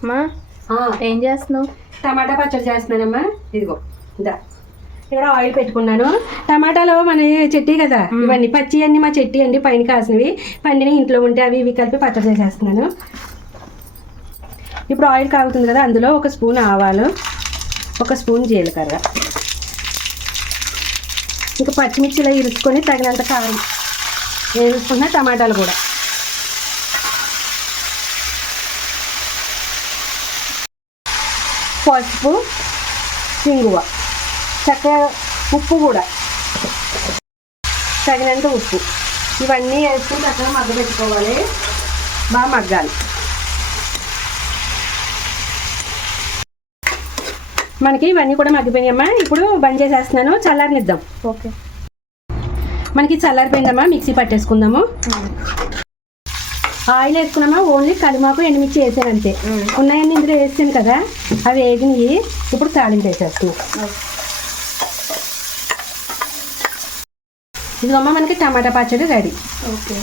అమ్మా ఏం చేస్తున్నావు? టమాటా పచ్చడి చేస్తున్నానమ్మా. ఇదిగో ఇదా. ఇక్కడ ఆయిల్ పెట్టుకున్నాను. టమాటాలు మన చెట్టి కదా ఇవన్నీ పచ్చి అన్ని మా చెట్టి అండి పైన కాసినవి. పండిని ఇంట్లో ఉంటే అవి ఇవి కలిపి పచ్చడి చేసేస్తున్నాను. ఇప్పుడు ఆయిల్ కాగుతుంది కదా అందులో ఒక స్పూన్ ఆవాలు ఒక స్పూన్ జీలకర్ర. ఇంకా పచ్చిమిర్చిలో ఇరుచుకొని తగినంత కారం వేసుకున్న టమాటాలు కూడా. పసుపు ఇంగువ చక్కగా ఉప్పు కూడా. తగినంత ఉప్పు. ఇవన్నీ వేసుకుని చక్కగా మగ్గ పెట్టుకోవాలి. బాగా మగ్గాలి. మనకి ఇవన్నీ కూడా మగ్గిపోయామ్మా ఇప్పుడు బంద్ చేసేస్తున్నాను. చల్లారనిద్దాం. ఓకే. మనకి చల్లారిపోయిందమ్మా. మిక్సీ పట్టేసుకుందాము. ఆయిల్ వేసుకున్నామా? ఓన్లీ కలిమాకు ఎండుమిర్చి వేసాను అంతే. ఉన్నాయని ఇందులో వేసాను కదా అవి వేగినవి ఇప్పుడు తాలింపు వేసేస్తున్నాం ఇదిగమ్మా మనకి టమాటా పచ్చడి రెడీ. ఓకే.